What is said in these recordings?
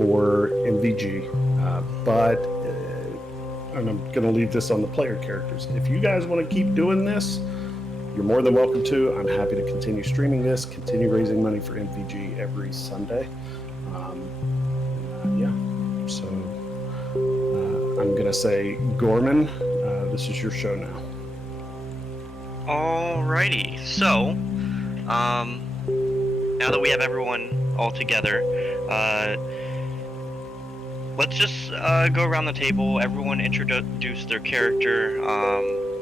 for MVG, but and I'm going to leave this on the player characters. If you guys want to keep doing this, you're more than welcome to. I'm happy to continue streaming this, continue raising money for MVG every Sunday. So I'm going to say, Gorman, this is your show now. Alrighty, so now that we have everyone all together, let's just go around the table. Everyone introduce their character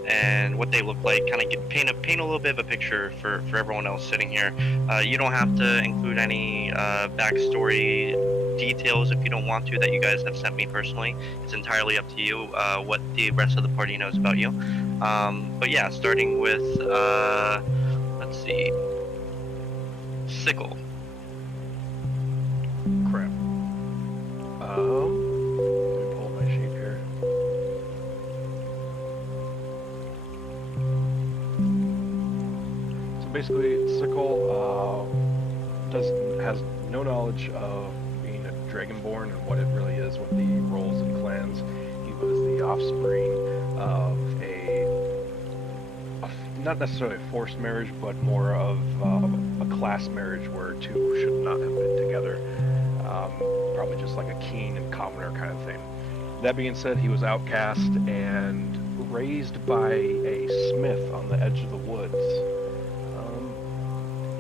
and what they look like. Kind of paint a little bit of a picture for everyone else sitting here. You don't have to include any backstory details if you don't want to that you guys have sent me personally. It's entirely up to you what the rest of the party knows about you. But yeah, starting with let's see, Sickle. Crap. Let me pull my sheet here. So basically, Sickle has no knowledge of being a Dragonborn and what it really is, what the roles and clans. He was the offspring of not necessarily a forced marriage, but more of a class marriage where two should not have been together. Probably just like a king and commoner kind of thing. That being said, he was outcast and raised by a smith on the edge of the woods.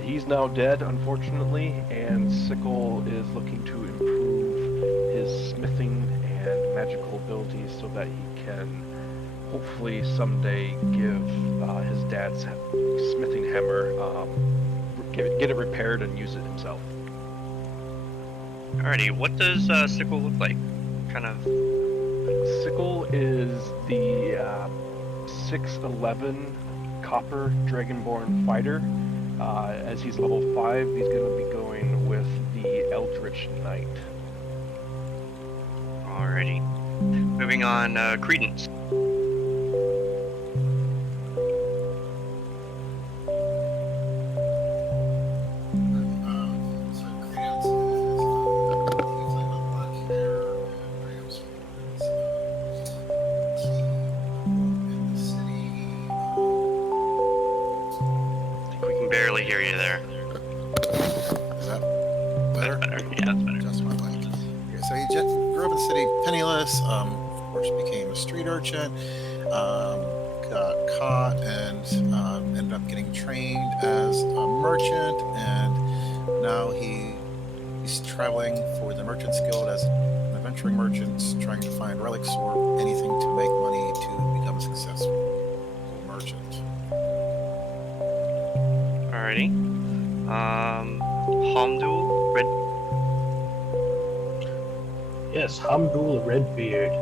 He's now dead, unfortunately, and Sickle is looking to improve his smithing and magical abilities so that he can hopefully someday give his dad's smithing hammer, get it repaired and use it himself. Alrighty, what does Sickle look like? Kind of. Sickle is the 6'11" copper Dragonborn fighter. As he's level 5, he's going to be going with the Eldritch Knight. Alrighty. Moving on, Credence. Barely hear you there. Is that better? That's better. Yeah, that's better. Just my mic. Okay, so he grew up in the city penniless, of course became a street urchin, got caught and ended up getting trained as a merchant, and now he's traveling for the Merchant's Guild as an adventuring merchant, trying to find relics or anything to make money to become a successful merchant. Alrighty. Hamdul, Red. Yes, Hamdul Redbeard.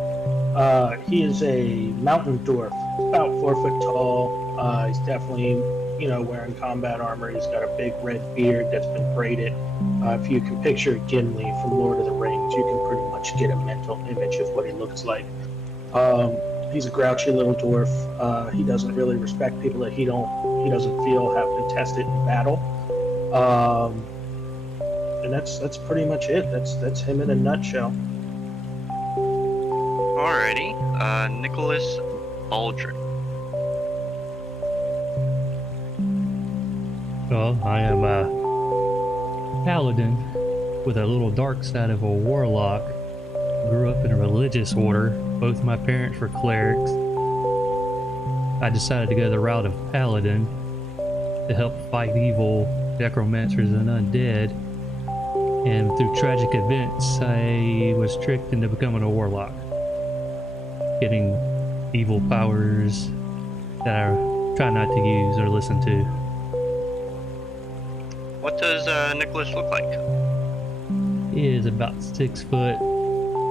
He is a mountain dwarf, about 4 foot tall. He's definitely, wearing combat armor. He's got a big red beard that's been braided. If you can picture Gimli from Lord of the Rings, you can pretty much get a mental image of what he looks like. He's a grouchy little dwarf. He doesn't really respect people that he doesn't feel have been tested in battle. And that's pretty much it. That's him in a nutshell. Alrighty. Nicholas Aldrin. Well, I am a paladin with a little dark side of a warlock. Grew up in a religious order. Both my parents were clerics. I decided to go the route of paladin to help fight evil, necromancers, and undead. And through tragic events, I was tricked into becoming a warlock, getting evil powers that I try not to use or listen to. What does Nicholas look like? He is about 6 foot,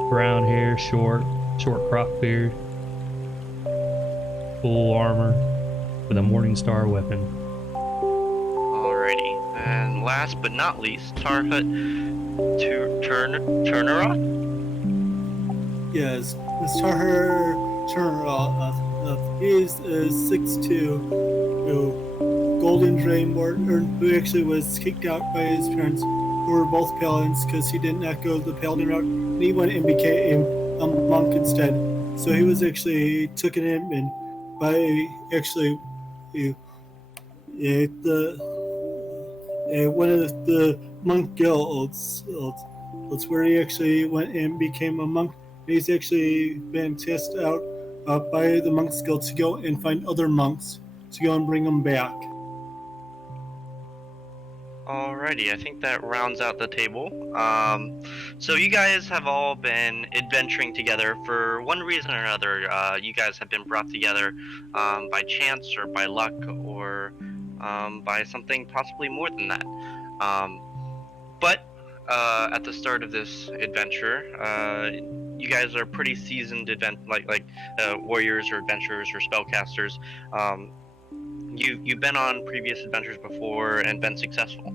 brown hair, short crop beard, full armor with a Morningstar weapon. Alrighty. And last but not least, Tarhut Turneroth? Yes, Mr. Turneroth is 6'2", golden drain who actually was kicked out by his parents who were both paladins because he did not go the paladin route. And he went and became a monk instead. So he was actually took it in and by actually the one of the monk guilds. That's where he actually went and became a monk. And he's actually been tested out by the monks guild to go and find other monks to go and bring them back. Alrighty, I think that rounds out the table. So you guys have all been adventuring together for one reason or another. You guys have been brought together by chance or by luck or by something possibly more than that. But at the start of this adventure, you guys are pretty seasoned warriors or adventurers or spellcasters. You've been on previous adventures before and been successful.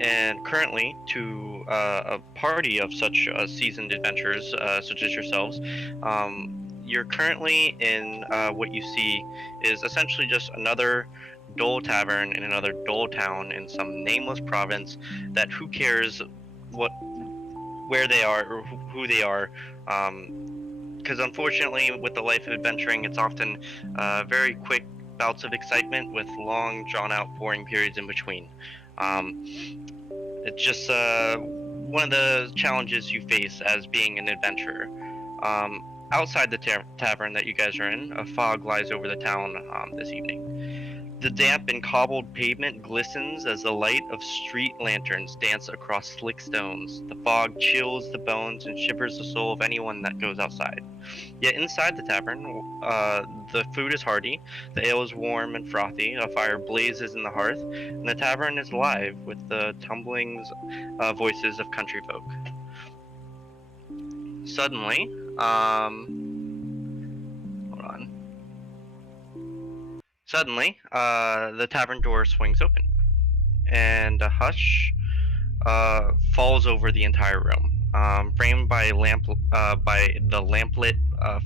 And currently, to a party of such seasoned adventurers, such as yourselves, you're currently in what you see is essentially just another dull tavern in another dull town in some nameless province that who cares where they are or who they are. Because unfortunately, with the life of adventuring, it's often very quick bouts of excitement with long, drawn-out, boring periods in between. It's just one of the challenges you face as being an adventurer. Outside the tavern that you guys are in, a fog lies over the town this evening. The damp and cobbled pavement glistens as the light of street lanterns dance across slick stones. The fog chills the bones and shivers the soul of anyone that goes outside. Yet inside the tavern, the food is hearty, the ale is warm and frothy, a fire blazes in the hearth, and the tavern is alive with the tumbling voices of country folk. Suddenly, Suddenly, the tavern door swings open, and a hush falls over the entire room. Framed by the lamplit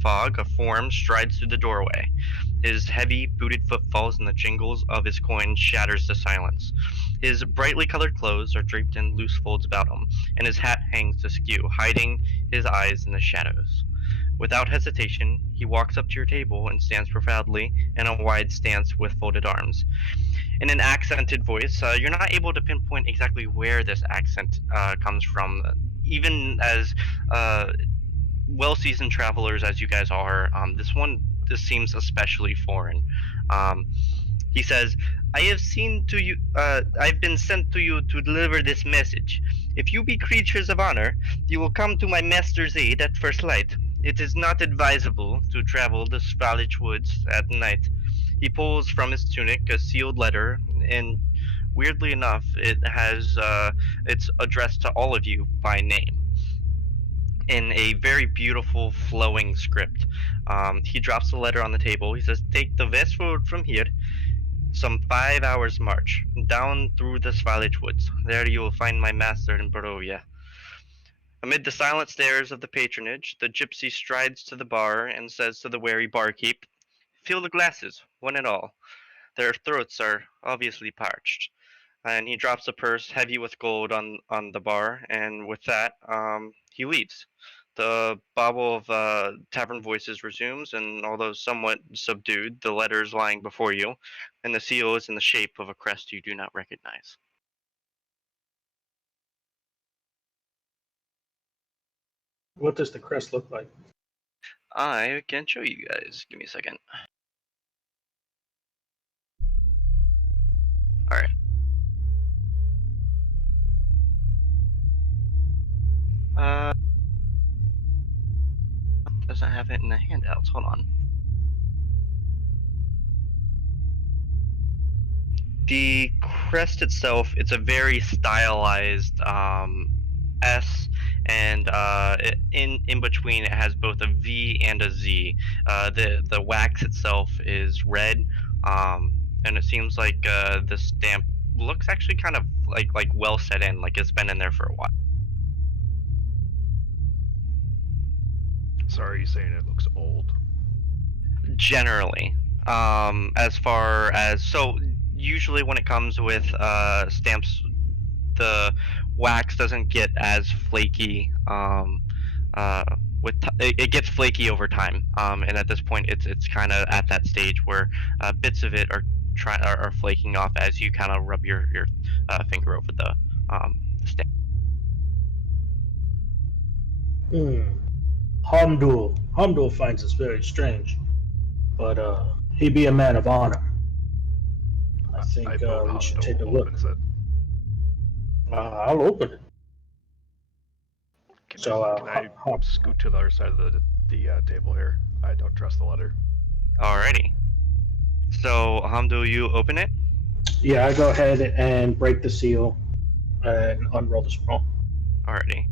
fog, a form strides through the doorway. His heavy, booted foot falls, and the jingles of his coin shatters the silence. His brightly colored clothes are draped in loose folds about him, and his hat hangs askew, hiding his eyes in the shadows. Without hesitation, he walks up to your table and stands proudly in a wide stance with folded arms. In an accented voice, you're not able to pinpoint exactly where this accent comes from, even as well-seasoned travelers as you guys are. This seems especially foreign. He says, I've been sent to you to deliver this message. If you be creatures of honor, you will come to my master's aid at first light. It is not advisable to travel the Svalich woods at night. He pulls from his tunic a sealed letter, and weirdly enough, it's addressed to all of you by name in a very beautiful flowing script. He drops the letter on the table. He says, take the west road from here, some 5 hours march, down through the Svalich woods. There you will find my master in Barovia. Amid the silent stares of the patronage, the gypsy strides to the bar and says to the wary barkeep, fill the glasses, one and all. Their throats are obviously parched. And he drops a purse heavy with gold on the bar, and with that, he leaves. The babble of tavern voices resumes, and although somewhat subdued, the letter is lying before you, and the seal is in the shape of a crest you do not recognize. What does the crest look like? I can show you guys. Give me a second. Alright. Doesn't have it in the handouts. Hold on. The crest itself, it's a very stylized S, and in between it has both a V and a Z. The wax itself is red, and it seems like the stamp looks actually kind of like well set in, like it's been in there for a while. Sorry, you're saying it looks old. Generally, as far as usually when it comes with stamps the wax doesn't get as flaky. It gets flaky over time, and at this point, it's kind of at that stage where bits of it are flaking off as you kind of rub your finger over the stain. Hamdul finds this very strange, but he be a man of honor. I think vote we should Hamdul take a look. opens it. I'll open it. Can So, I scoot to the other side of the table here? I don't trust the letter. Alrighty. So Hamdul, you open it. Yeah, I go ahead and break the seal and unroll the scroll. Alrighty.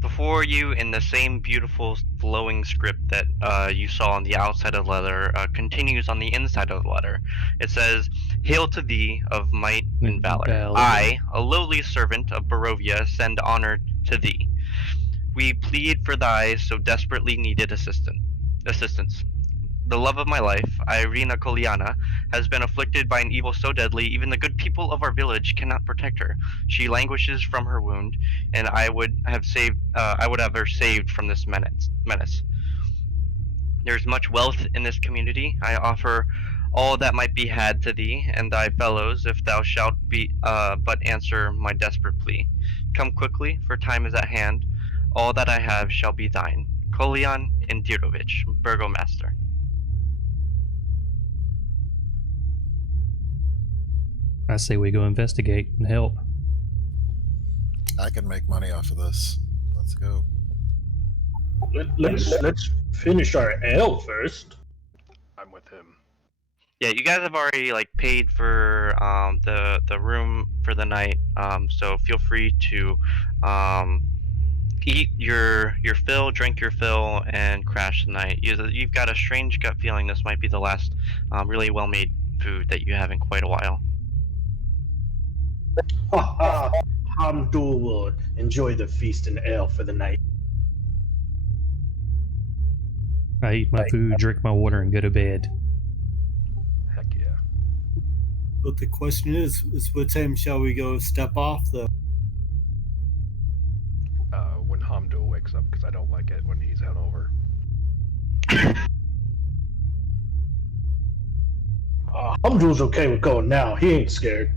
Before you, in the same beautiful flowing script that you saw on the outside of the letter, continues on the inside of the letter. It says, "Hail to thee of might and valor. I, a lowly servant of Barovia, send honor to thee. We plead for thy so desperately needed assistance. The love of my life, Irina Koliana, has been afflicted by an evil so deadly, even the good people of our village cannot protect her. She languishes from her wound, and I would have her saved from this menace. There's much wealth in this community. I offer all that might be had to thee and thy fellows, if thou shalt but answer my desperate plea. Come quickly, for time is at hand. All that I have shall be thine. Kolian Indirovich, Burgomaster." I say we go investigate and help. I can make money off of this. Let's go. Let's finish our ale first. I'm with him. Yeah, you guys have already paid for the room for the night. So feel free to eat your fill, drink your fill, and crash the night. You've got a strange gut feeling this might be the last really well-made food that you have in quite a while. Hamdul will enjoy the feast and ale for the night. I eat my food, drink my water, and go to bed. Heck yeah. But the question is what time shall we go step off, though? When Hamdul wakes up, because I don't like it when he's hungover. Hamdul's okay with going now. He ain't scared.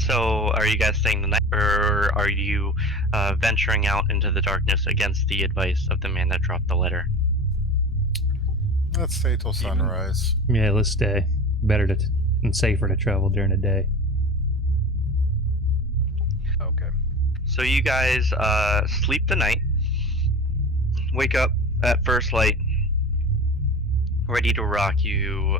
So, are you guys staying the night, or are you venturing out into the darkness against the advice of the man that dropped the letter? Let's stay till sunrise. Yeah, let's stay. Better and safer to travel during the day. Okay. So you guys sleep the night, wake up at first light, ready to rock. You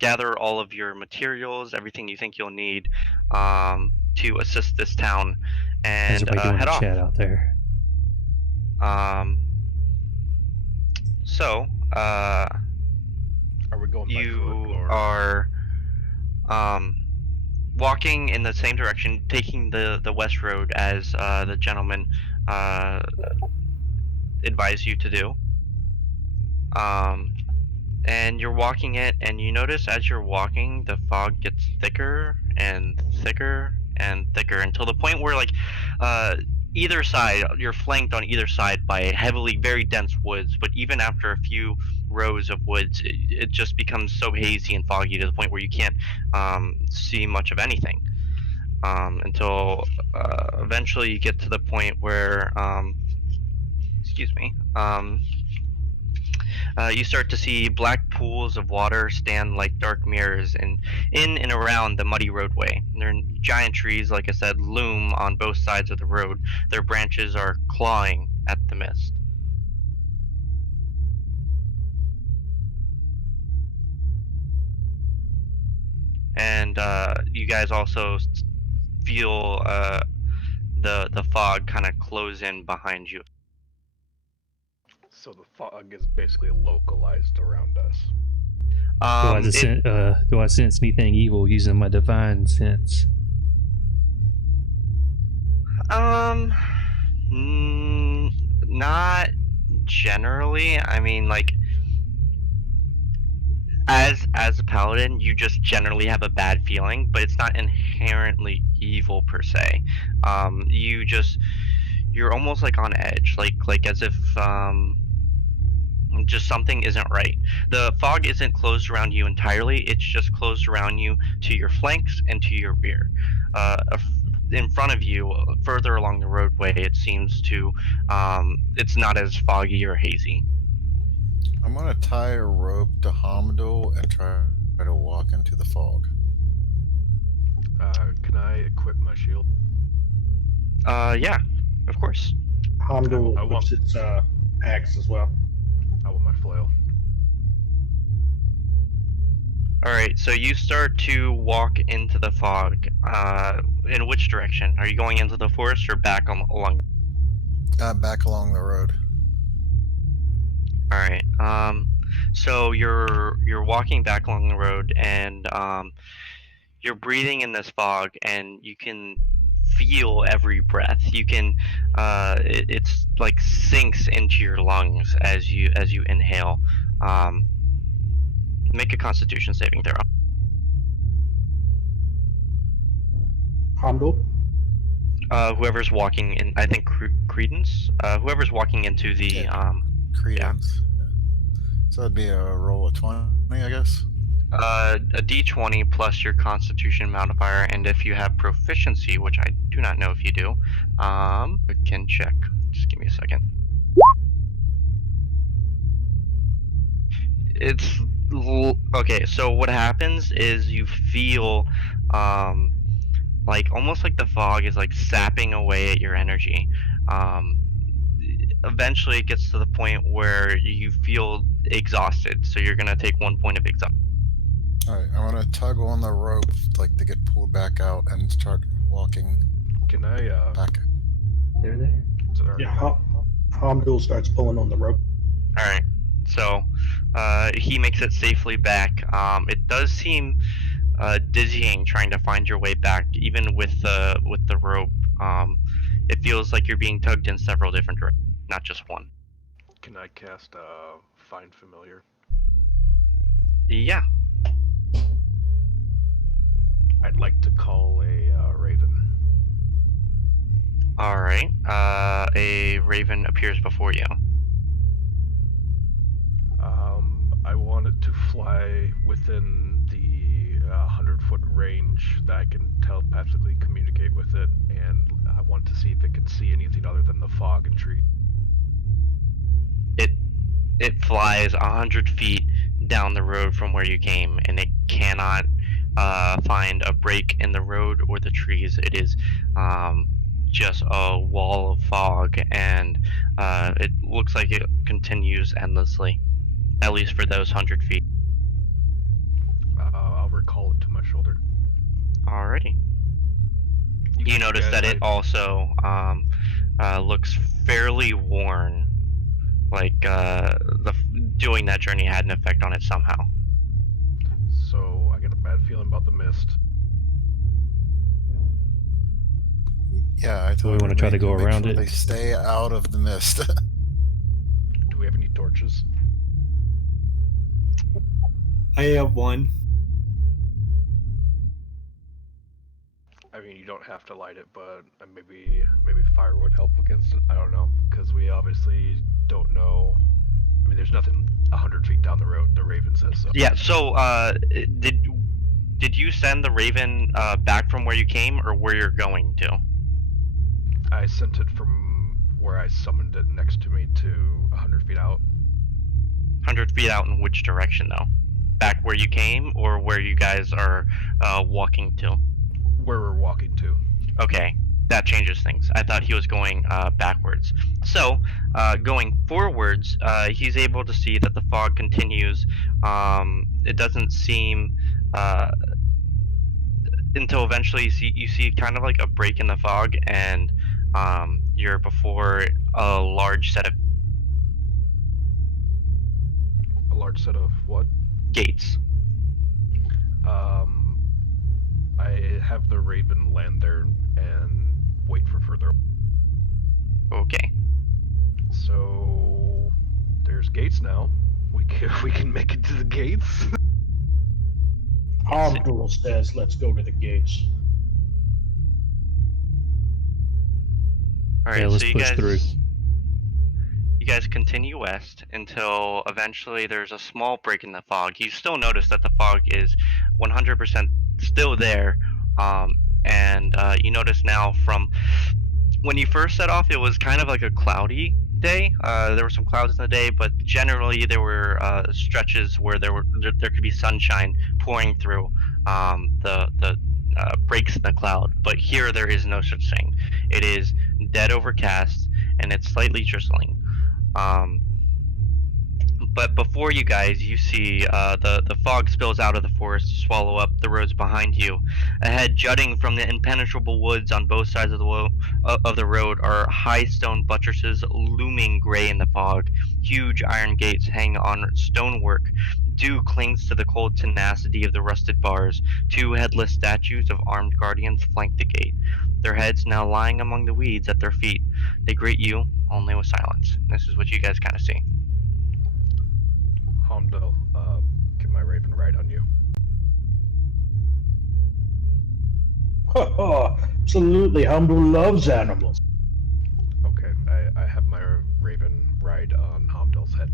gather all of your materials, everything you think you'll need to assist this town, and How's everybody doing head in off. chat out there? So Are we going by foot, you or... are walking in the same direction, taking the west road as the gentleman advised you to do. And you're walking it, and you notice as you're walking, the fog gets thicker and thicker and thicker until the point where either side, you're flanked on either side by heavily, very dense woods. But even after a few rows of woods, it just becomes so hazy and foggy to the point where you can't see much of anything until eventually you get to the point where, you start to see black pools of water stand like dark mirrors in and around the muddy roadway. Giant trees, like I said, loom on both sides of the road. Their branches are clawing at the mist. And you guys also feel the fog kind of close in behind you. So the fog is basically localized around us. Do I sense anything evil using my divine sense? Not generally. I mean, as a paladin, you just generally have a bad feeling, but it's not inherently evil per se. You're almost like on edge, like as if just something isn't right. The fog isn't closed around you entirely, it's just closed around you to your flanks and to your rear. In front of you, further along the roadway, it seems to it's not as foggy or hazy. I'm gonna tie a rope to Hamdul and try to walk into the fog. Can I equip my shield? Yeah, of course. Hamdul I want- equips its axe as well. I want my flail. All right, so you start to walk into the fog. In which direction? Are you going into the forest or back along? Back along the road. All right. So you're walking back along the road, and you're breathing in this fog, and you can feel every breath. You can, it's like sinks into your lungs as you inhale. Make a Constitution saving throw. Hamdul? Whoever's walking in, I think Credence. Whoever's walking into the Yeah. Credence. Yeah. So that'd be a roll of 20, I guess. a D20 plus your Constitution modifier, and if you have proficiency, which I do not know if you do, I can check. Just give me a second. It's okay. So what happens is you feel, like almost like the fog is like sapping away at your energy. Eventually, it gets to the point where you feel exhausted, so you're gonna take 1 point of exhaustion. All right, I'm gonna tug on the rope, like to get pulled back out, and start walking Can I? back. They're there. Is it already Yeah, done? Hamdul starts pulling on the rope. All right. So he makes it safely back. It does seem dizzying trying to find your way back, even with the rope. It feels like you're being tugged in several different directions, not just one. Can I cast Find Familiar? Yeah. I'd like to call a raven. All right. A raven appears before you. I want it to fly within the 100-foot range that I can telepathically communicate with it, and I want to see if it can see anything other than the fog and tree. It flies 100 feet down the road from where you came, and it cannot find a break in the road or the trees. It is just a wall of fog, and it looks like it continues endlessly, at least for those 100 feet. I'll recall it to my shoulder. Alrighty. You notice that it also looks fairly worn, like doing that journey had an effect on it somehow. So I get a bad feeling about the mist. Yeah, I Do we told wanna try to everybody go around make it? sure They stay out of the mist. Do we have any torches? I have one. I mean, you don't have to light it, but maybe fire would help against it. I don't know, because we obviously don't know. I mean, there's nothing 100 feet down the road. The Raven says so. Yeah. So did you send the raven back from where you came, or where you're going to? I sent it from where I summoned it next to me to 100 feet out. 100 feet out in which direction, though? Back where you came, or where you guys are walking to? Where we're walking to. Okay, that changes things. I thought he was going backwards. So, going forwards, he's able to see that the fog continues. It doesn't seem until eventually you see kind of like a break in the fog, and you're before a large set of A large set of what? gates. I have the Raven land there and wait for further. Okay. So there's gates now. We can make it to the gates. Abdul says, let's go to the gates. All right, Yeah, let's so push through. You guys continue west until eventually there's a small break in the fog. You still notice that the fog is 100% still there, and you notice now from when you first set off, it was kind of like a cloudy day. There were some clouds in the day, but generally there were stretches where there could be sunshine pouring through the breaks in the cloud. But here there is no such thing. It is dead overcast and it's slightly drizzling. But before you guys, you see the fog spills out of the forest to swallow up the roads behind you. Ahead, jutting from the impenetrable woods on both sides of the road, are high stone buttresses looming gray in the fog. Huge iron gates hang on stonework. Dew clings to the cold tenacity of the rusted bars. Two headless statues of armed guardians flank the gate, their heads now lying among the weeds at their feet. They greet you only with silence. This is what you guys kind of see. Hamdel, get my raven ride on you. Absolutely, Hamdul loves animals. Okay, I have my raven ride on Hamdel's head.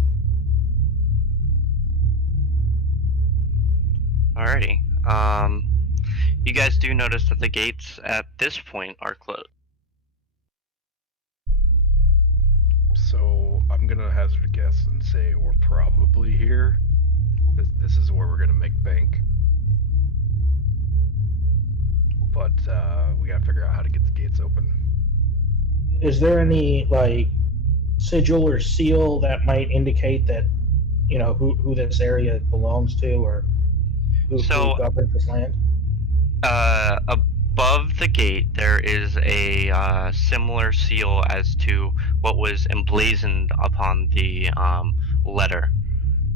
Alrighty. You guys do notice that the gates at this point are closed. So I'm gonna hazard a guess and say we're probably here. This is where we're gonna make bank. But we gotta figure out how to get the gates open. Is there any like sigil or seal that might indicate that who this area belongs to, or who governs this land? Above the gate, there is a similar seal as to what was emblazoned upon the letter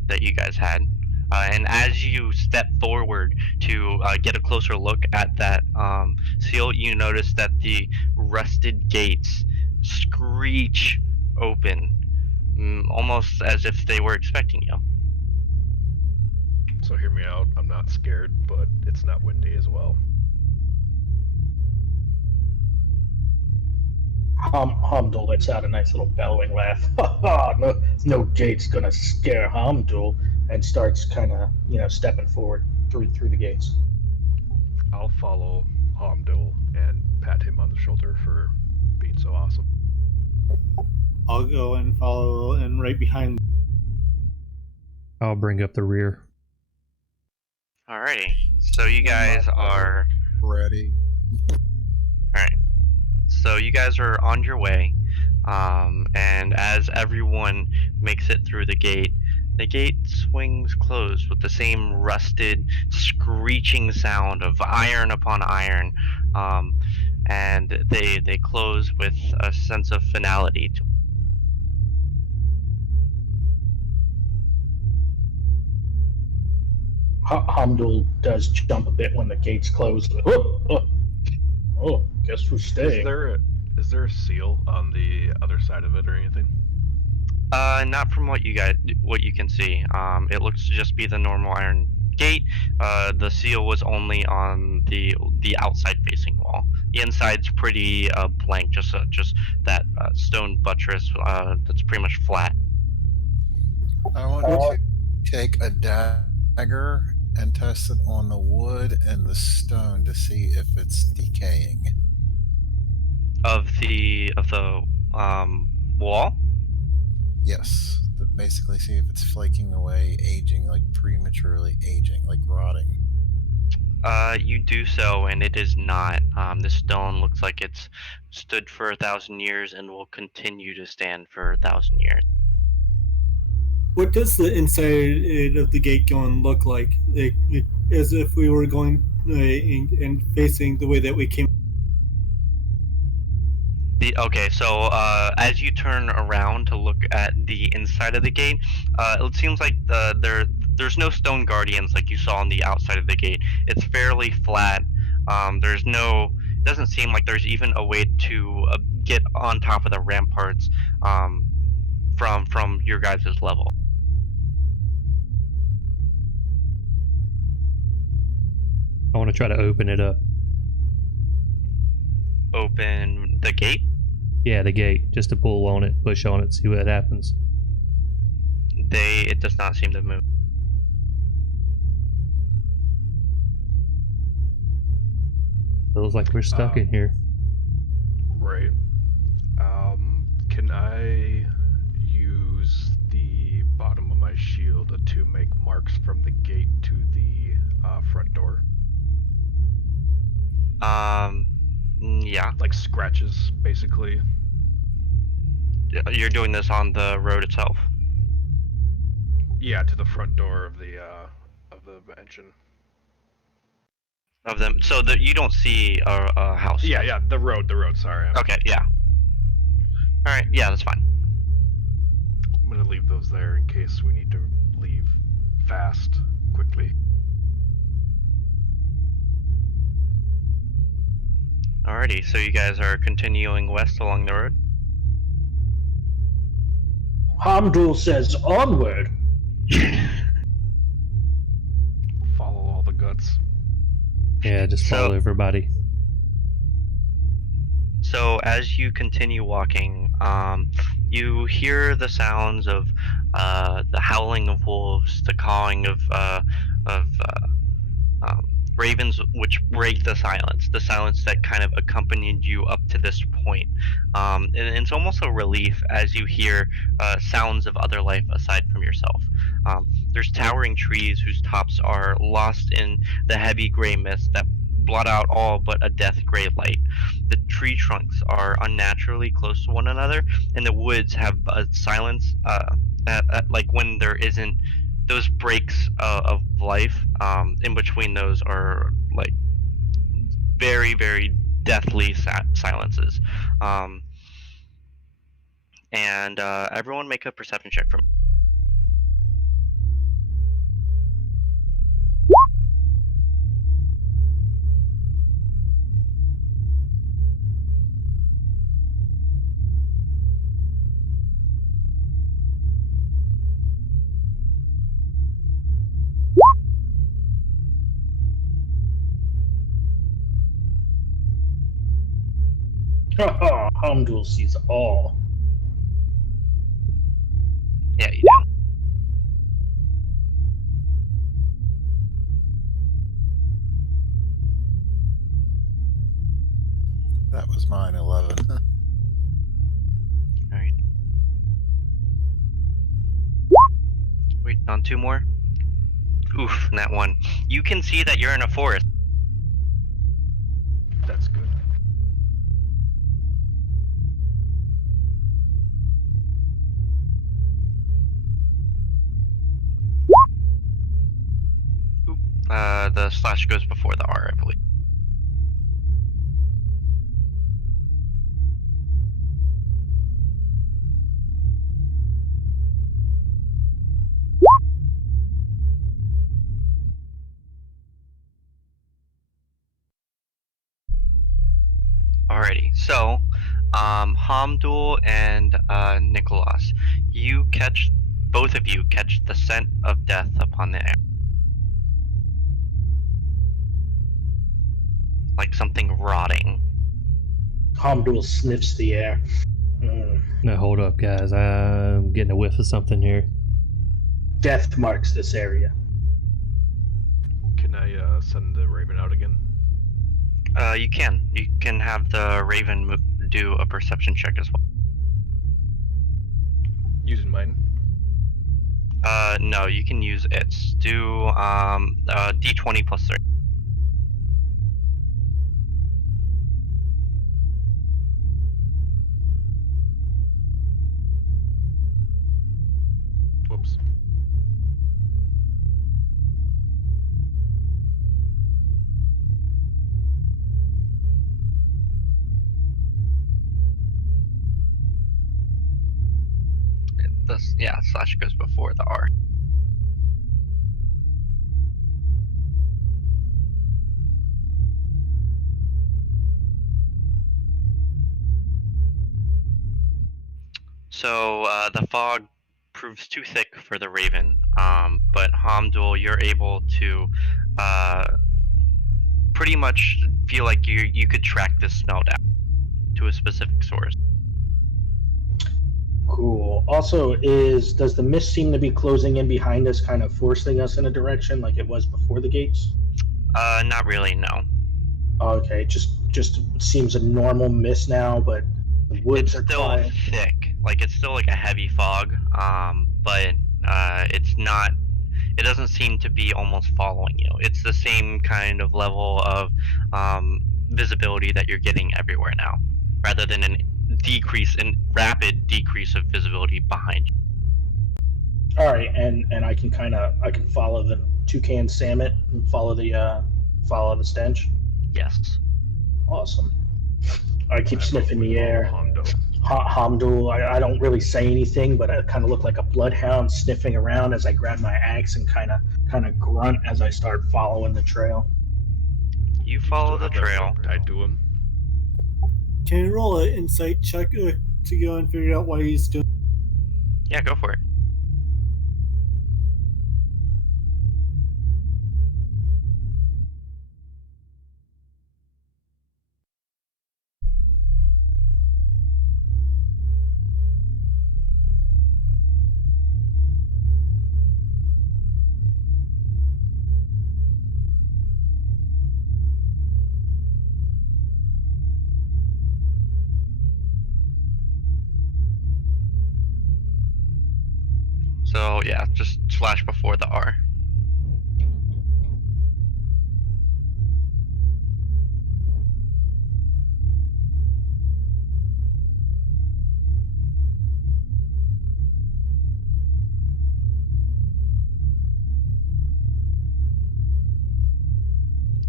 that you guys had. And as you step forward to get a closer look at that seal, you notice that the rusted gates screech open, almost as if they were expecting you. So hear me out. I'm not scared, but it's not windy as well. Hamdul lets out a nice little bellowing laugh. No gate's gonna scare Hamdul, and starts kind of stepping forward through the gates. I'll follow Hamdul and pat him on the shoulder for being so awesome. I'll go and follow and right behind. I'll bring up the rear. Alrighty. So you guys are Ready. Alright. So you guys are on your way, and as everyone makes it through the gate swings closed with the same rusted, screeching sound of iron upon iron, and they close with a sense of finality. Hamdul does jump a bit when the gates close. Oh, guess who's staying? Is there a seal on the other side of it or anything? Not from what you can see. It looks to just be the normal iron gate. The seal was only on the outside facing wall. The inside's pretty blank, just that stone buttress that's pretty much flat. I want to take a dagger and test it on the wood and the stone to see if it's decaying. Of the wall? Yes. To basically see if it's flaking away, aging, like prematurely aging, like rotting. You do so, and it is not. The stone looks like it's stood for 1,000 years and will continue to stand for 1,000 years. What does the inside of the gate going look like? As if we were going and facing the way that we came. Okay, so as you turn around to look at the inside of the gate, it seems like there's no stone guardians like you saw on the outside of the gate. It's fairly flat. It doesn't seem like there's even a way to get on top of the ramparts from your guys' level. I want to try to open it up. Open the gate. Yeah, the gate, just to pull on it, push on it, see what happens. It does not seem to move. Feels like we're stuck in here. Right. Can I use the bottom of my shield to make marks from the gate to the front door? Yeah. Like scratches, basically. You're doing this on the road itself. Yeah, to the front door of the mansion. Of them, so that you don't see a house. Yeah, the road. Sorry. Okay, yeah. All right, yeah, that's fine. I'm gonna leave those there in case we need to leave fast, quickly. Alrighty, so you guys are continuing west along the road. Hamdul says onward. Follow all the guts. Yeah, just follow everybody. So as you continue walking, you hear the sounds of the howling of wolves, the cawing of ravens, which break the silence that kind of accompanied you up to this point. And it's almost a relief as you hear sounds of other life aside from yourself. There's towering trees whose tops are lost in the heavy gray mist that blot out all but a death gray light. The tree trunks are unnaturally close to one another, and the woods have a silence like when there isn't those breaks of life. In between those are like very, very deathly silences. And everyone make a perception check for me. Hamdul sees all. Yeah, you do. That was mine, 11. Alright. Wait, on two more? Oof, that one. You can see that you're in a forest. That's good. The slash goes before the R, I believe. Alrighty, so Hamdul and Nicholas, both of you catch the scent of death upon the air. Like something rotting. Hamdul sniffs the air. No, hold up, guys. I'm getting a whiff of something here. Death marks this area. Can I send the Raven out again? You can have the Raven do a perception check as well. Using mine. No, you can use its. Do D20 plus 3. Whoops. Yeah, slash goes before the R. So the fog proves too thick for the Raven, but Hamdul, you're able to pretty much feel like you could track this smell down to a specific source. Cool. Also, does the mist seem to be closing in behind us, kind of forcing us in a direction like it was before the gates? Not really, no. Okay, just seems a normal mist now, but the woods It's are still quiet. thick. Like, it's still like a heavy fog, but it's not. It doesn't seem to be almost following you. It's the same kind of level of visibility that you're getting everywhere now, rather than an rapid decrease of visibility behind you. All right, and I can follow the toucan salmon and follow the stench. Yes. Awesome. I keep I sniffing vote we the air. follow Hondo. Hamdul, I don't really say anything, but I kind of look like a bloodhound sniffing around as I grab my axe and kind of grunt as I start following the trail. You Do you follow still the have that trail. rope tied to him? Can you roll an insight check to go and figure out what he's doing? Yeah, go for it. So yeah, just slash before the R.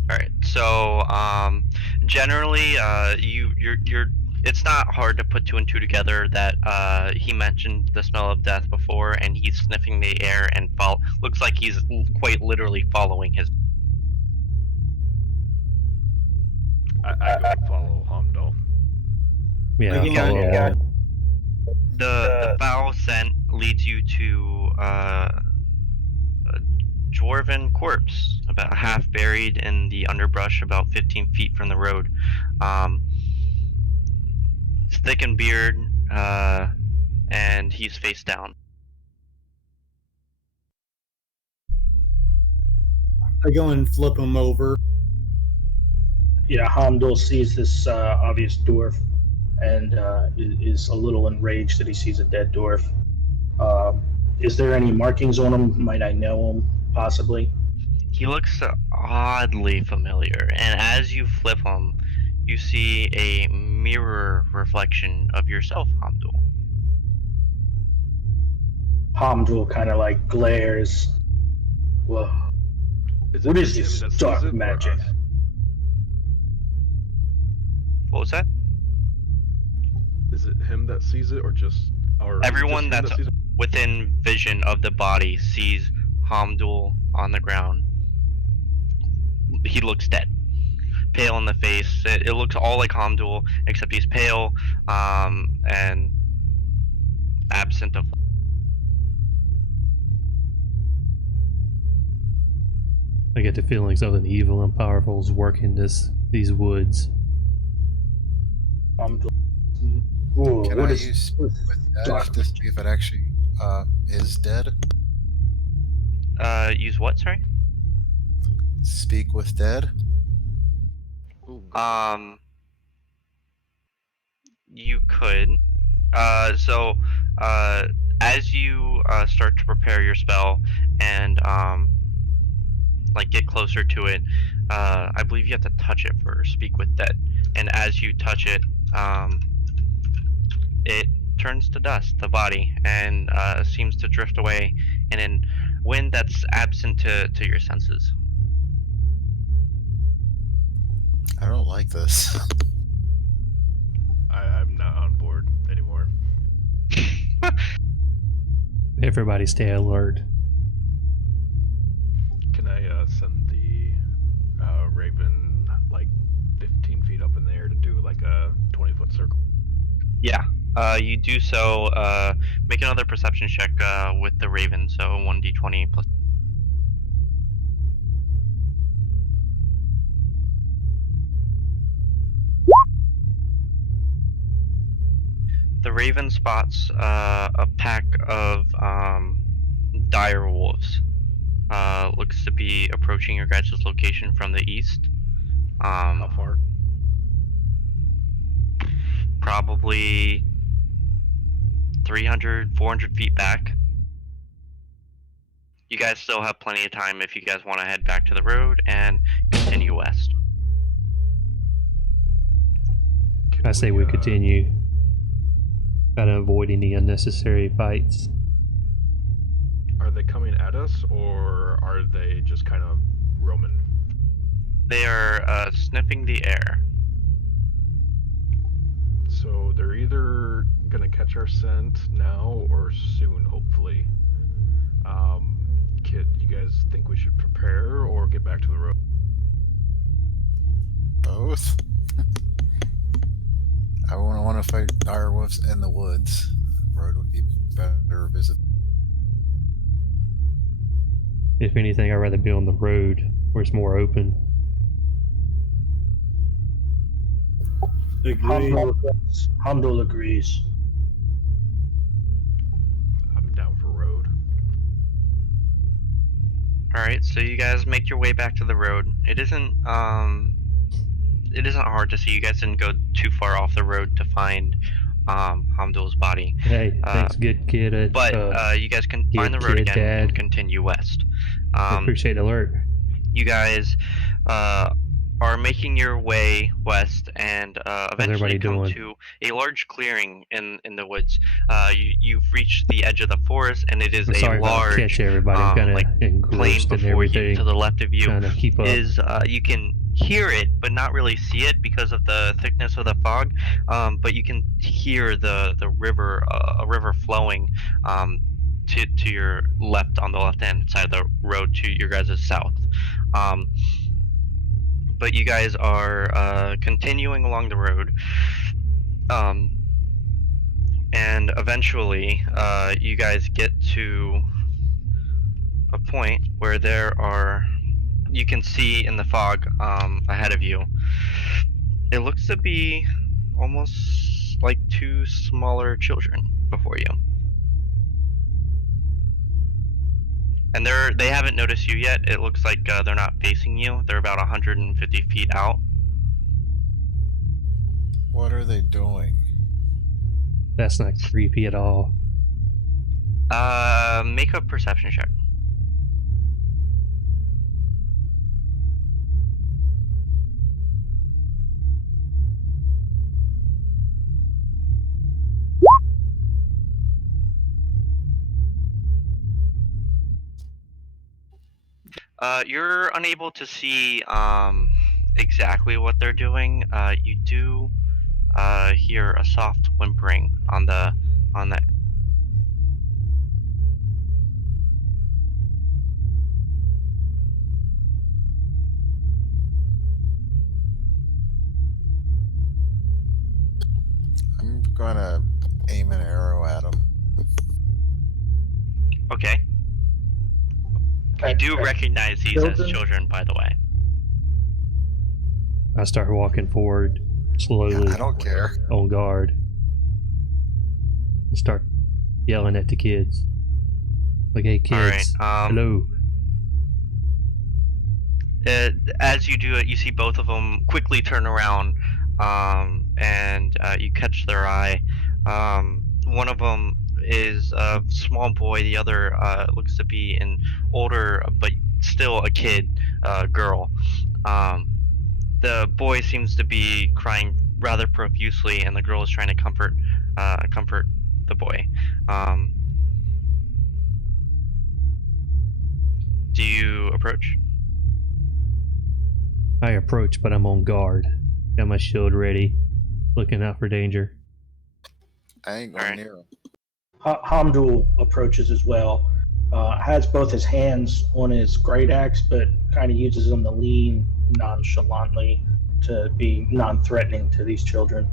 All right. So generally, you're. It's not hard to put two and two together that he mentioned the smell of death before, and he's sniffing the air and looks like he's quite literally following his. I go and follow Hondo. Yeah, You follow got- along. The foul scent leads you to a dwarven corpse, about half buried in the underbrush, about 15 feet from the road. He's thick in beard, and he's face down. I go and flip him over. Yeah, Hamdul sees this obvious dwarf and is a little enraged that he sees a dead dwarf. Is there any markings on him? Might I know him, possibly? He looks oddly familiar, and as you flip him, you see a mirror reflection of yourself, Hamdul. Hamdul kind of like glares. Whoa. What is him this that sees dark it or magic? us? What was that? Is it him that sees it, or just or is it Everyone just him that's that sees it? within vision of the body sees Hamdul on the ground. He looks dead, pale in the face. It looks all like Hamdul, except he's pale, and absent of. I get the feeling something evil and powerful is working these woods. Hamdul. Ooh, Can what I is use what with is Edge dark to see magic? if it actually is dead? Use what? Sorry. Speak with dead. Ooh, good. You could. So, as you start to prepare your spell and like get closer to it, I believe you have to touch it for Speak with Dead. And as you touch it, it turns to dust, the body, and seems to drift away in a wind that's absent to your senses. I don't like this. I'm not on board anymore. Everybody stay alert. Can I send the Raven like 15 feet up in the air to do like a 20-foot circle? Yeah. You do so. Make another perception check with the Raven, so 1d20 plus. Raven spots a pack of dire wolves. Looks to be approaching your guys' location from the east. How far? Probably 300, 400 feet back. You guys still have plenty of time if you guys want to head back to the road and continue west. Can I say we uh, continue. Gotta avoid any unnecessary fights. Are they coming at us, or are they just kind of roaming? They are sniffing the air. So they're either gonna catch our scent now or soon, hopefully. Kid, you guys think we should prepare or get back to the road? Both. I wouldn't want to fight dire wolves in the woods. Road would be better visible. If anything, I'd rather be on the road where it's more open. Agreed. Hamdul agrees. I'm down for road. Alright, so you guys make your way back to the road. It isn't hard to see. You guys didn't go too far off the road to find Hamdul's body. Hey, thanks, good kid. But you guys can find the road kid, again and Dad. continue west. I appreciate the alert. You guys are making your way west and eventually everybody come doing? to a large clearing in the woods. You've reached the edge of the forest, and it is I'm sorry a if I large catch everybody. I'm kind of like plain engrossed in before you. everything. To the left of you Trying to keep up. is you can hear it but not really see it because of the thickness of the fog, but you can hear the river, a river flowing to your left, on the left hand side of the road, to your guys' south. But you guys are continuing along the road, and eventually you guys get to a point where you can see in the fog ahead of you. It looks to be almost like two smaller children before you. And they haven't noticed you yet. It looks like they're not facing you. They're about 150 feet out. What are they doing? That's not creepy at all. Make a perception check. You're unable to see exactly what they're doing. You do hear a soft whimpering on the. I'm gonna aim an arrow at them. Okay. You do recognize these as children, by the way. I start walking forward slowly. I don't care. On guard. And start yelling at the kids. Like, hey kids, Alright, hello. As you do it, you see both of them quickly turn around, and you catch their eye. One of them is a small boy. The other looks to be an older, but still a kid, girl. The boy seems to be crying rather profusely, and the girl is trying to comfort the boy. Do you approach? I approach, but I'm on guard. Got my shield ready, looking out for danger. I ain't going near him. Hamdul approaches as well. Has both his hands on his great axe, but kind of uses them to lean nonchalantly to be non-threatening to these children.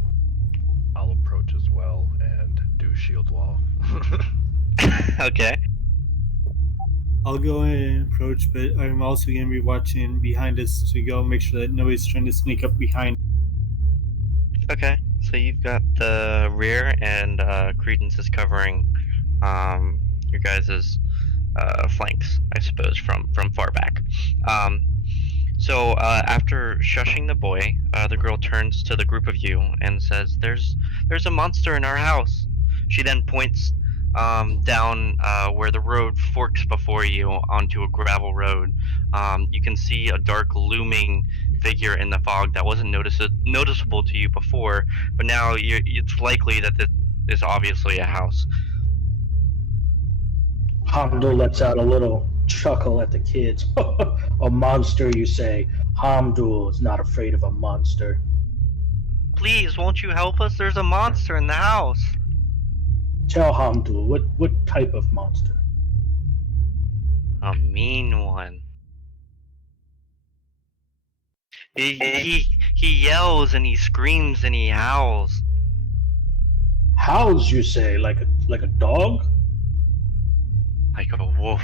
I'll approach as well and do shield wall. Okay. I'll go in and approach, but I'm also going to be watching behind us to go make sure that nobody's trying to sneak up behind. Okay. So you've got the rear, and Credence is covering your guys' flanks, I suppose, from far back. So after shushing the boy, the girl turns to the group of you and says, "There's a monster in our house." She then points down where the road forks before you onto a gravel road. You can see a dark looming figure in the fog that wasn't noticeable to you before, but now it's likely that this is obviously a house. Hamdul lets out a little chuckle at the kids. A monster, you say? Hamdul is not afraid of a monster. Please, won't you help us? There's a monster in the house. Tell Hamdul, what type of monster? A mean one. He yells and he screams and he howls. Howls, you say? Like a dog? Like a wolf.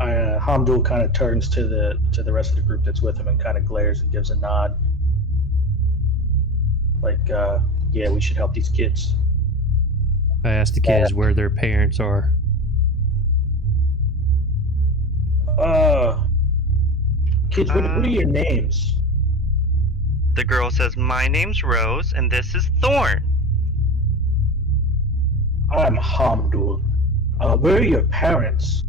Hamdul kind of turns to the rest of the group that's with him and kind of glares and gives a nod. Like, yeah, we should help these kids. I asked the kids where their parents are. Kids, what are your names? The girl says, "My name's Rose and this is Thorn." I'm Hamdul. Where are your parents?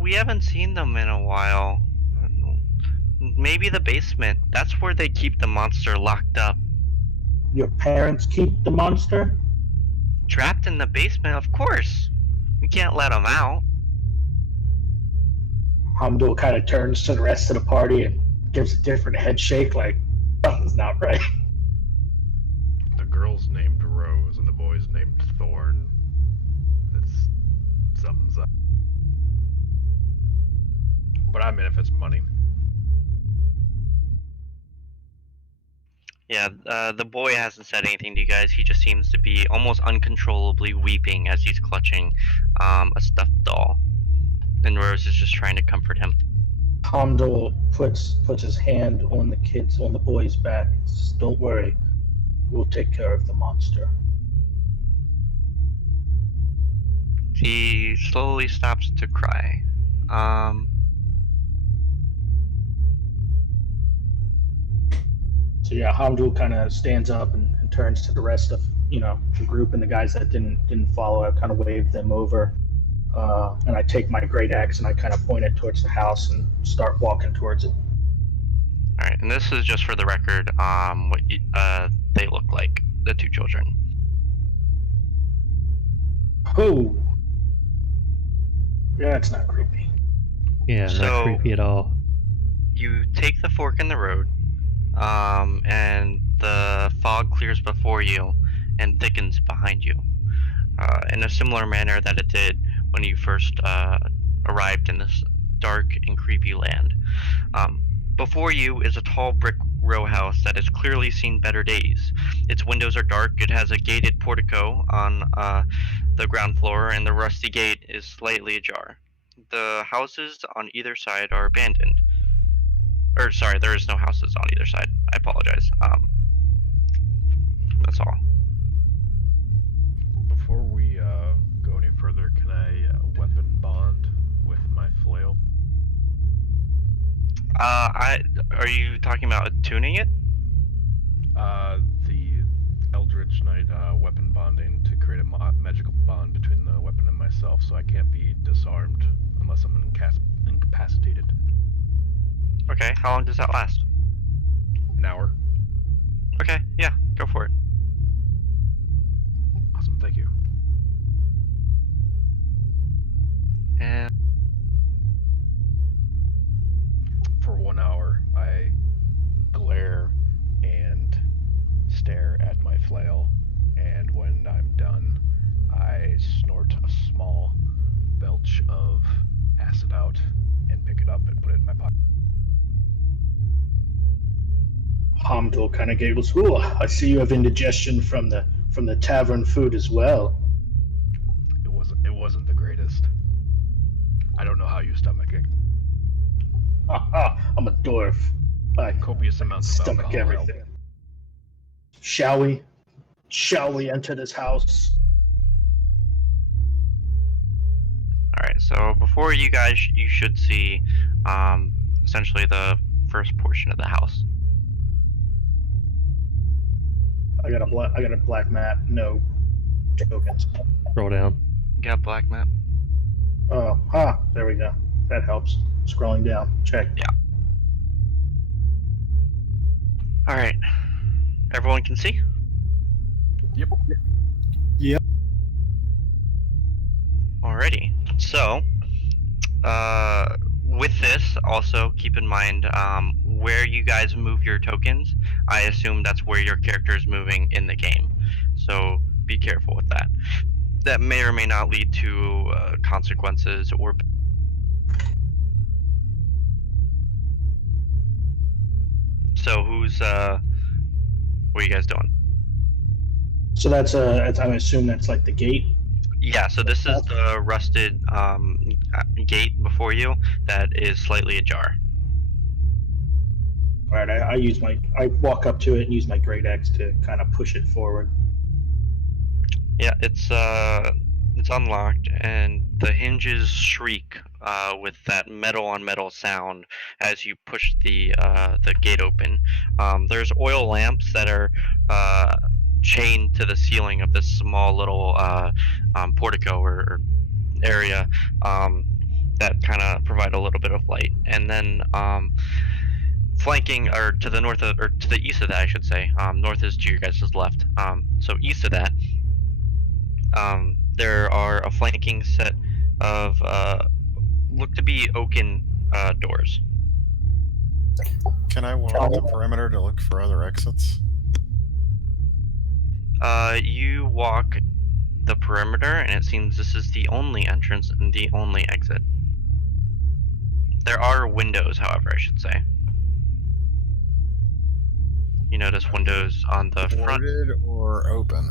We haven't seen them in a while. Maybe the basement. That's where they keep the monster locked up. Your parents keep the monster? Trapped in the basement, of course. We can't let them out. Hamdul kind of turns to the rest of the party and gives a different head shake, like, something's not right. The girl's named Rose and the boy's named Thorn. Something's up. But I'm in if it's money. Yeah, the boy hasn't said anything to you guys. He just seems to be almost uncontrollably weeping as he's clutching a stuffed doll. And Rose is just trying to comfort him. Hamdul puts his hand on the boy's back. Says, "Don't worry, we'll take care of the monster." He slowly stops to cry. So yeah, Hamdul kind of stands up and turns to the rest of the group and the guys that didn't follow. I kind of wave them over, and I take my great axe and I kind of point it towards the house and start walking towards it. All right, and this is just for the record. What they look like, the two children. Oh, yeah, it's not creepy. Yeah, So- not creepy at all. You take the fork in the road, and the fog clears before you and thickens behind you, in a similar manner that it did when you first arrived in this dark and creepy land. Before you is a tall brick row house that has clearly seen better days. Its windows are dark, it has a gated portico on the ground floor, and the rusty gate is slightly ajar. The houses on either side are abandoned. Or, sorry, there is no houses on either side. I apologize. That's all. Before we go any further, can I weapon bond with my flail? Are you talking about tuning it? The Eldritch Knight weapon bonding to create a magical bond between the weapon and myself, so I can't be disarmed unless I'm incapacitated. Okay, how long does that last? An hour. Okay, yeah, go for it. Awesome, thank you. And For 1 hour, I glare and stare at my flail, and when I'm done, I snort a small belch of acid out and pick it up and put it in my pocket. Hamdul kind of giggles. "Ooh, I see you have indigestion from the tavern food as well." It wasn't the greatest. I don't know how you stomach it. I'm a dwarf. I Copious amounts of stomach alcohol. everything. Shall we? Shall we enter this house? All right. So before you guys, you should see essentially the first portion of the house. I got a black map. No tokens. Scroll down. You got a black map. Oh, there we go. That helps. Scrolling down. Check. Yeah. All right. Everyone can see. Yep. Alrighty. So, with this, also keep in mind where you guys move your tokens. I assume that's where your character is moving in the game. So be careful with that. That may or may not lead to consequences or. So who's what are you guys doing? So that's I assume that's like the gate. Yeah, so this is the rusted gate before you that is slightly ajar. All right, I walk up to it and use my great axe to kind of push it forward. Yeah, it's unlocked, and the hinges shriek with that metal on metal sound as you push the gate open. There's oil lamps that are chained to the ceiling of this small little portico or area that kind of provide a little bit of light, and then flanking or to the north of, or to the east of that, I should say. North is to your guys' left. So east of that. There are a flanking set of look to be oaken doors. Can I walk the perimeter to look for other exits? You walk the perimeter, and it seems this is the only entrance and the only exit. There are windows, however, I should say. You notice windows on the front. Boarded or open?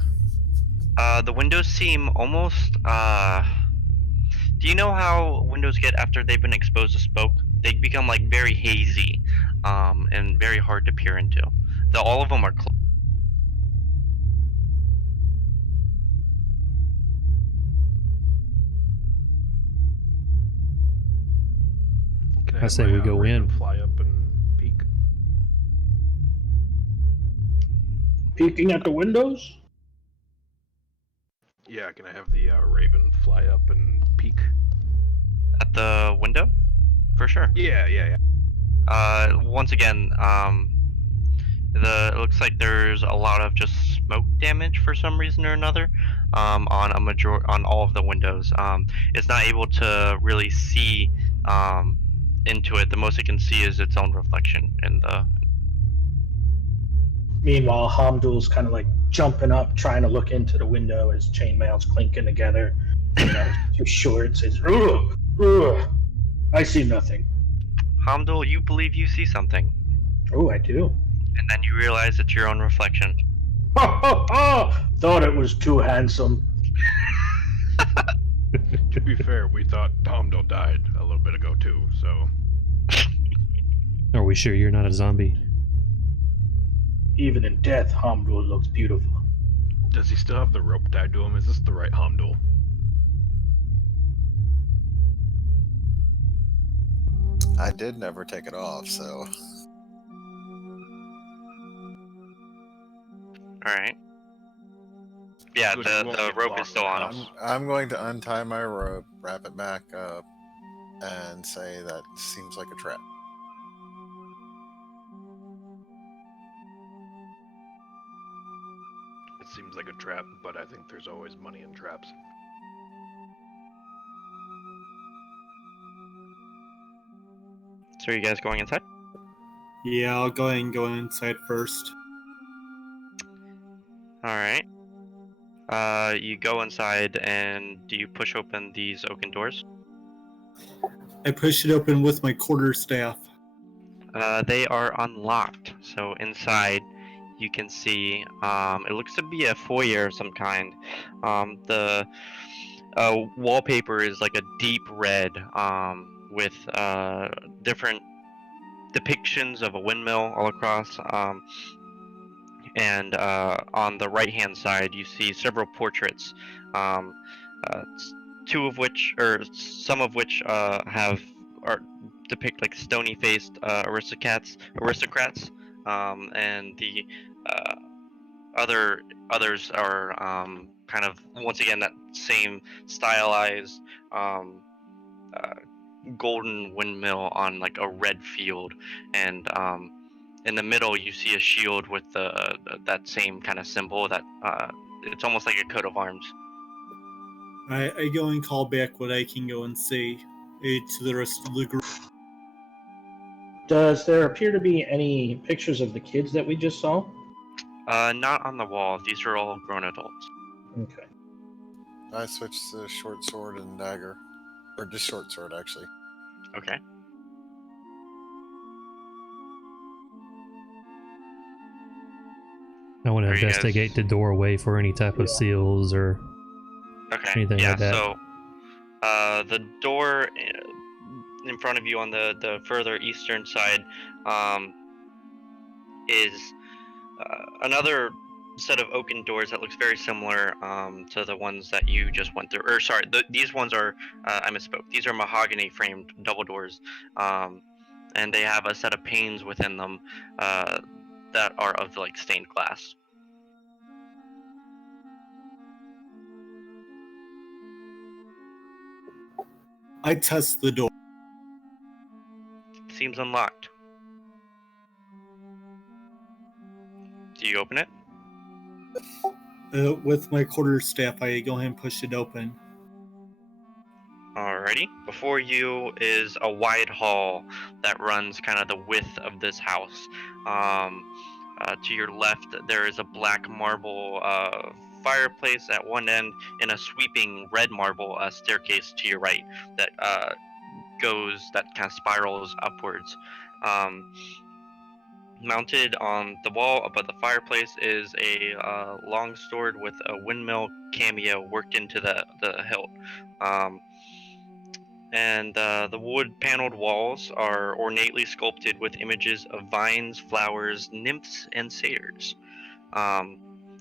The windows seem almost. Do you know how windows get after they've been exposed to smoke? They become like very hazy, and very hard to peer into. All of them are closed. Can I have say my, we go Raven in. Fly up and peek. Peeking at the windows? Yeah, can I have the Raven fly up and peek? At the window, for sure. Yeah. Once again, it looks like there's a lot of just smoke damage for some reason or another, on all of the windows. It's not able to really see into it. The most it can see is its own reflection in the. Meanwhile, Hamdul's kind of like jumping up, trying to look into the window as chainmail's clinking together. You know, too short. Says, "Ugh, I see nothing." Hamdul, you believe you see something, Oh, I do. and then you realize it's your own reflection. Thought it was too handsome. To be fair, we thought Tomdo died a little bit ago too, so. Are we sure you're not a zombie? Even in death, Hamdul looks beautiful. Does he still have the rope tied to him? Is this the right Hamdul? I did never take it off, so. Alright. Yeah, Good, you won't the get rope is lost still in the on him. house. I'm going to untie my rope, wrap it back up, and say that seems like a trap. It seems like a trap, but I think there's always money in traps. So are you guys going inside? Yeah, I'll go ahead and go inside first. Alright. You go inside, and do you push open these oaken doors? I push it open with my quarterstaff. They are unlocked. So inside, you can see, it looks to be a foyer of some kind. The wallpaper is like a deep red, with different depictions of a windmill all across. And on the right-hand side, you see several portraits, um, two of which, or some of which, depict like stony-faced aristocrats, and the uh, others are kind of once again that same stylized um, uh, golden windmill on like a red field, and in the middle you see a shield with that same kind of symbol that it's almost like a coat of arms. I go and call back what I can go and see to the rest of the group. Does there appear to be any pictures of the kids that we just saw? Not on the wall. These are all grown adults. Okay. I switched to short sword and dagger, or just short sword actually. Okay. I want to Are you guys- investigate the doorway for any type of seals or Okay. anything Yeah. like that. So, the door in front of you on the further eastern side is another set of oaken doors that looks very similar to the ones that you just went through. Or sorry, these ones are I misspoke. These are mahogany framed double doors, and they have a set of panes within them that are of like stained glass. I test the door. Seems unlocked. Do you open it? With my quarterstaff, I go ahead and push it open. Alrighty. Before you is a wide hall that runs kind of the width of this house. To your left, there is a black marble fireplace at one end and a sweeping red marble staircase to your right that kind of spirals upwards. Mounted on the wall above the fireplace is a long sword with a windmill cameo worked into the hilt. And the wood-paneled walls are ornately sculpted with images of vines, flowers, nymphs, and satyrs.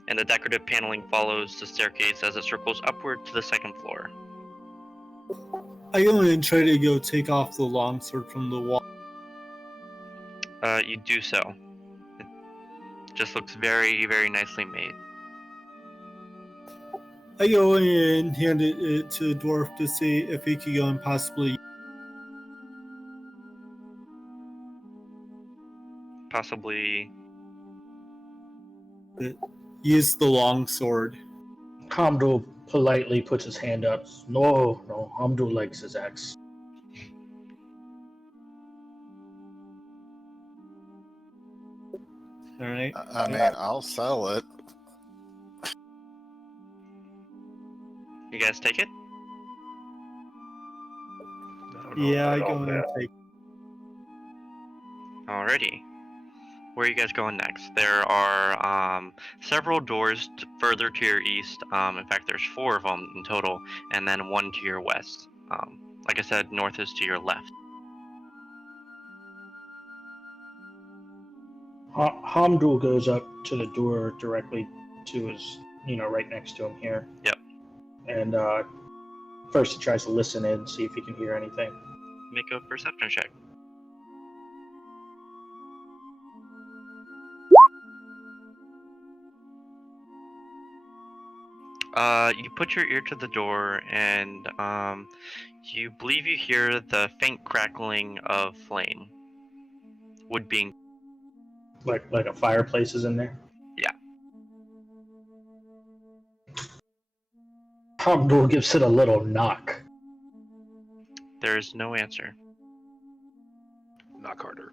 And the decorative paneling follows the staircase as it circles upward to the second floor. I go in and try to go take off the longsword from the wall. You do so. It just looks very, very nicely made. I go in and hand it to the dwarf to see if he could go and possibly use the longsword. Hamdul politely puts his hand up. No, Hamdul likes his axe. All right. I mean, I'll sell it. You guys take it? Yeah, I go in and take. Alrighty. Where are you guys going next? There are several doors further to your east. In fact, there's 4 of them in total, and then 1 to your west. Like I said, north is to your left. Hamdul goes up to the door directly to his, right next to him here. Yep. And first he tries to listen in, see if he can hear anything. Make a perception check. You put your ear to the door, and you believe you hear the faint crackling of flame. Wood being... Like a fireplace is in there? Yeah. Hamdul gives it a little knock. There's no answer. Knock harder.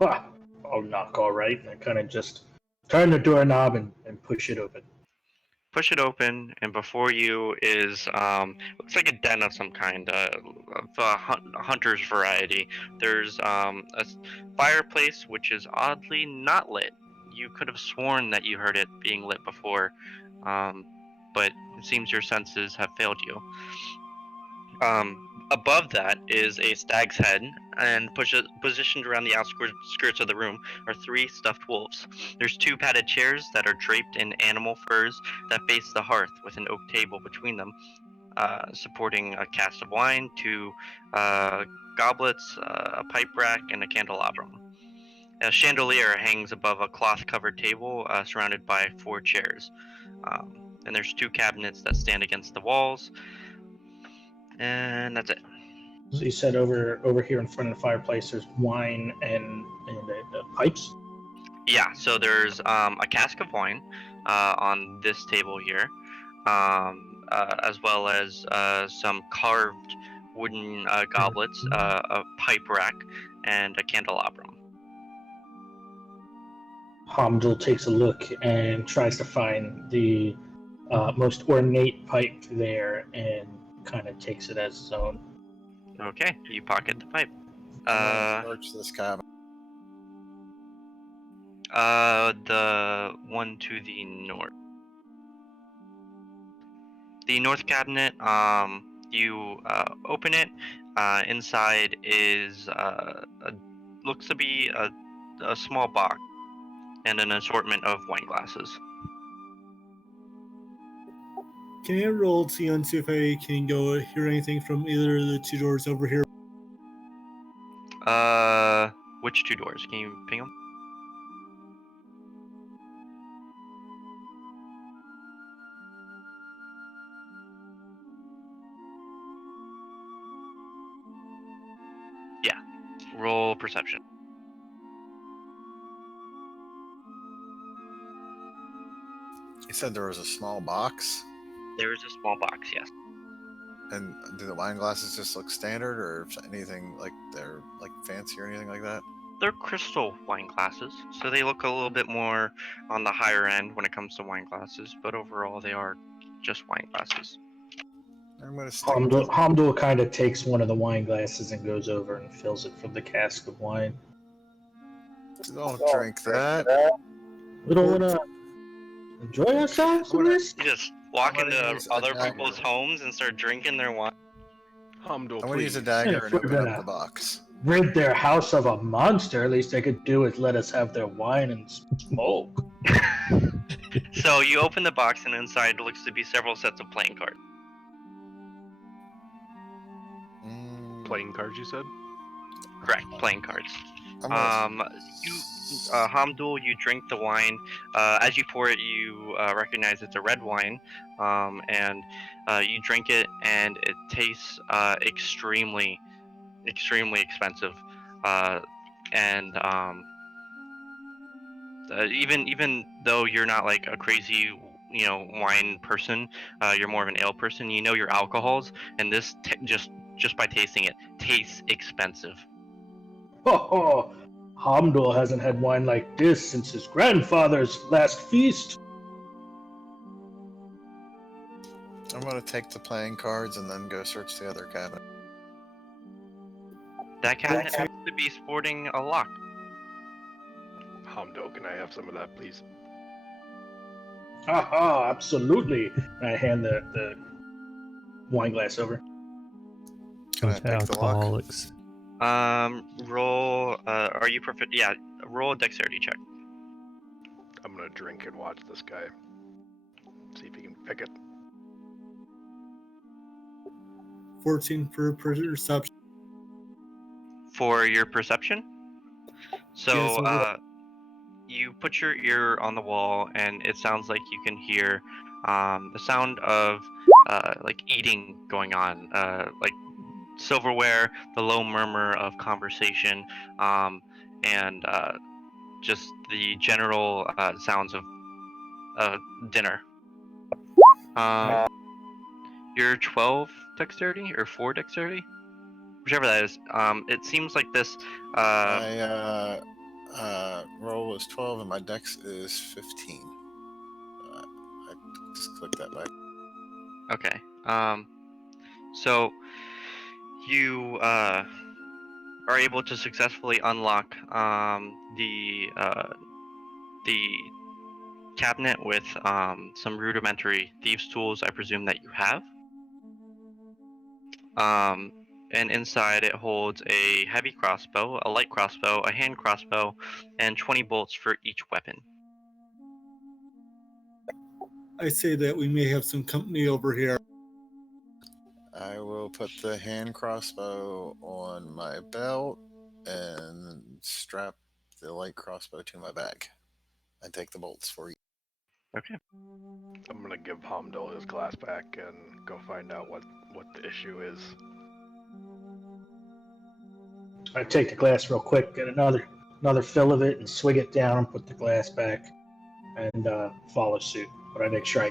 I'll knock all right. And I kind of just turn the doorknob and push it open. Push it open, and before you is looks like a den of some kind, of a hunter's variety. There's a fireplace which is oddly not lit. You could have sworn that you heard it being lit before, but it seems your senses have failed you. Above that is a stag's head, and positioned around the outskirts of the room are 3 stuffed wolves. There's 2 padded chairs that are draped in animal furs that face the hearth with an oak table between them, supporting a cask of wine, 2 goblets, a pipe rack, and a candelabrum. A chandelier hangs above a cloth-covered table, surrounded by 4 chairs. And there's 2 cabinets that stand against the walls, and that's it. So you said over here in front of the fireplace, there's wine and pipes. Yeah, so there's a cask of wine on this table here, as well as some carved wooden goblets, a pipe rack, and a candelabrum. Hamdul takes a look and tries to find the most ornate pipe there and kind of takes it as his own. Okay, you pocket the pipe. Search this cabin. The one to the north. The north cabinet, you open it. Inside is looks to be a small box and an assortment of wine glasses. Can I roll to see and see if I can go hear anything from either of the 2 doors over here? Which 2 doors? Can you ping them? Yeah. Roll perception. You said there was a small box, There is a small box, yes. and do the wine glasses just look standard, or anything like they're like fancy or anything like that? They're crystal wine glasses, so they look a little bit more on the higher end when it comes to wine glasses, but overall they are just wine glasses. I'm gonna stick with this. Hamdul kind of takes one of the wine glasses and goes over and fills it from the cask of wine. Don't drink that. We don't want to enjoy ourselves with this? You just walk I'm gonna into use a other dagger. people's homes and start drinking their wine. Hamdul, I'm gonna use a please. dagger Yeah, and if we're open up gonna- the box. Rid their house of a monster. At least they could do is let us have their wine and smoke. So you open the box, and inside looks to be several sets of playing cards. Playing cards, you said? Correct, playing cards. I'm gonna- Hamdul, you drink the wine. As you pour it, you recognize it's a red wine, and you drink it, and it tastes extremely expensive. And even though you're not like a crazy wine person, you're more of an ale person. You know your alcohols, and this just by tasting it tastes expensive. Oh, Hamdul hasn't had wine like this since his grandfather's last feast. I'm gonna take the playing cards and then go search the other cabinet. That cabinet Okay. happens to be sporting a lock. Hamdul, can I have some of that, please? Haha, absolutely. And I hand the wine glass over. Can I Bunch of pick the lock? alcoholics. Roll. Are you perfect? Yeah. Roll a dexterity check. I'm gonna drink and watch this guy. See if he can pick it. 14 for perception. For your perception. So Yes, you put your ear on the wall, and it sounds like you can hear the sound of like eating going on, like silverware, the low murmur of conversation, and just the general sounds of dinner. You're 12 dexterity or 4 dexterity, whichever that is. It seems like this. My roll is 12 and my dex is 15. I just clicked that way. Okay. So you are able to successfully unlock the cabinet with some rudimentary thieves' tools, I presume that you have. And inside it holds a heavy crossbow, a light crossbow, a hand crossbow, and 20 bolts for each weapon. I say that we may have some company over here. I will put the hand crossbow on my belt and strap the light crossbow to my back and take the bolts for you. Okay. I'm gonna give Hamdol his glass back and go find out what the issue is. I take the glass real quick, get another fill of it, and swig it down, and put the glass back, and follow suit. But I make sure I